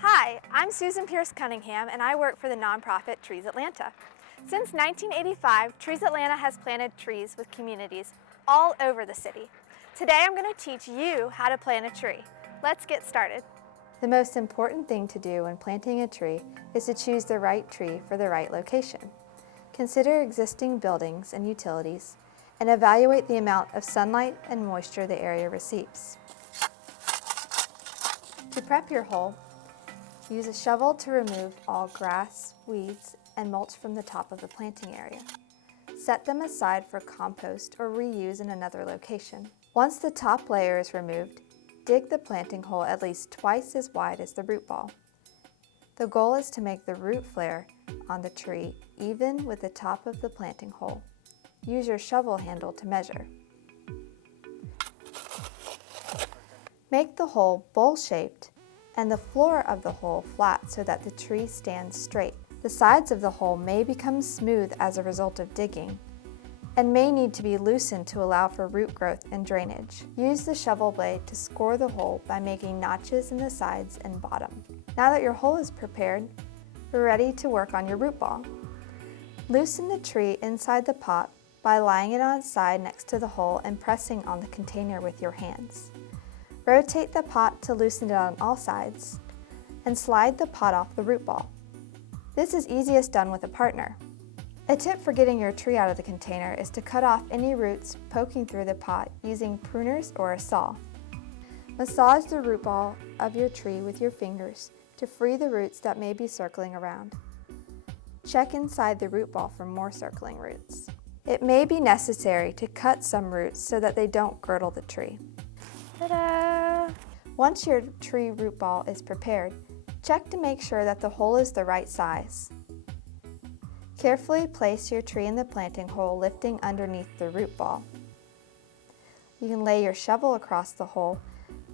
Hi, I'm Susan Pierce Cunningham and I work for the nonprofit Trees Atlanta. Since 1985, Trees Atlanta has planted trees with communities all over the city. Today I'm going to teach you how to plant a tree. Let's get started. The most important thing to do when planting a tree is to choose the right tree for the right location. Consider existing buildings and utilities and evaluate the amount of sunlight and moisture the area receives. To prep your hole, use a shovel to remove all grass, weeds, and mulch from the top of the planting area. Set them aside for compost or reuse in another location. Once the top layer is removed, dig the planting hole at least twice as wide as the root ball. The goal is to make the root flare on the tree even with the top of the planting hole. Use your shovel handle to measure. Make the hole bowl-shaped and the floor of the hole flat so that the tree stands straight. The sides of the hole may become smooth as a result of digging and may need to be loosened to allow for root growth and drainage. Use the shovel blade to score the hole by making notches in the sides and bottom. Now that your hole is prepared, we're ready to work on your root ball. Loosen the tree inside the pot by lying it on its side next to the hole and pressing on the container with your hands. Rotate the pot to loosen it on all sides and slide the pot off the root ball. This is easiest done with a partner. A tip for getting your tree out of the container is to cut off any roots poking through the pot using pruners or a saw. Massage the root ball of your tree with your fingers to free the roots that may be circling around. Check inside the root ball for more circling roots. It may be necessary to cut some roots so that they don't girdle the tree. Ta-da! Once your tree root ball is prepared, check to make sure that the hole is the right size. Carefully place your tree in the planting hole, lifting underneath the root ball. You can lay your shovel across the hole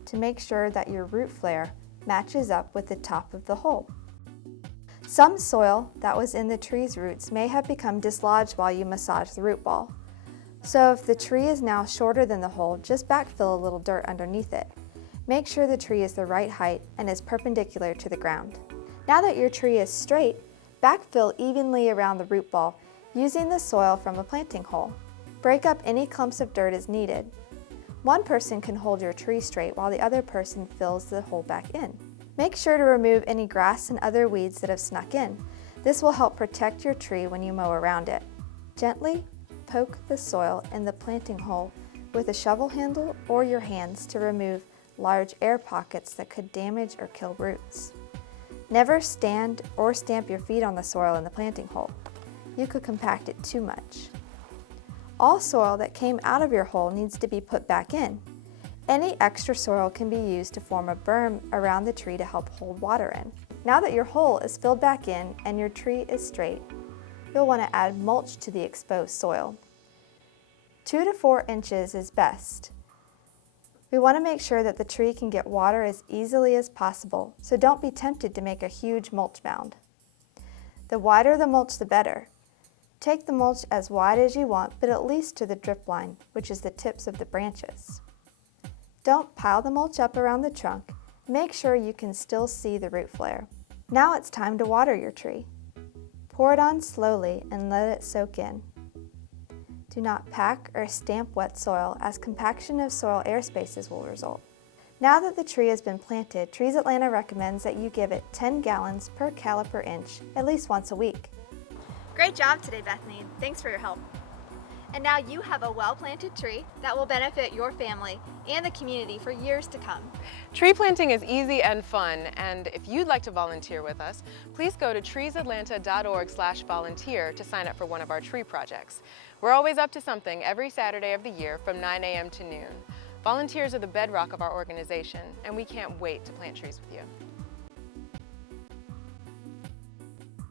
to make sure that your root flare matches up with the top of the hole. Some soil that was in the tree's roots may have become dislodged while you massage the root ball. So if the tree is now shorter than the hole, just backfill a little dirt underneath it. Make sure the tree is the right height and is perpendicular to the ground. Now that your tree is straight, backfill evenly around the root ball using the soil from a planting hole. Break up any clumps of dirt as needed. One person can hold your tree straight while the other person fills the hole back in. Make sure to remove any grass and other weeds that have snuck in. This will help protect your tree when you mow around it. Gently poke the soil in the planting hole with a shovel handle or your hands to remove large air pockets that could damage or kill roots. Never stand or stamp your feet on the soil in the planting hole. You could compact it too much. All soil that came out of your hole needs to be put back in. Any extra soil can be used to form a berm around the tree to help hold water in. Now that your hole is filled back in and your tree is straight, you'll want to add mulch to the exposed soil. 2 to 4 inches is best. We want to make sure that the tree can get water as easily as possible, so don't be tempted to make a huge mulch mound. The wider the mulch, the better. Take the mulch as wide as you want, but at least to the drip line, which is the tips of the branches. Don't pile the mulch up around the trunk. Make sure you can still see the root flare. Now it's time to water your tree. Pour it on slowly and let it soak in. Do not pack or stamp wet soil, as compaction of soil air spaces will result. Now that the tree has been planted, Trees Atlanta recommends that you give it 10 gallons per caliper inch at least once a week. Great job today, Bethany. Thanks for your help. And now you have a well-planted tree that will benefit your family and the community for years to come. Tree planting is easy and fun, and if you'd like to volunteer with us, please go to treesatlanta.org/volunteer to sign up for one of our tree projects. We're always up to something every Saturday of the year from 9 a.m. to noon. Volunteers are the bedrock of our organization, and we can't wait to plant trees with you.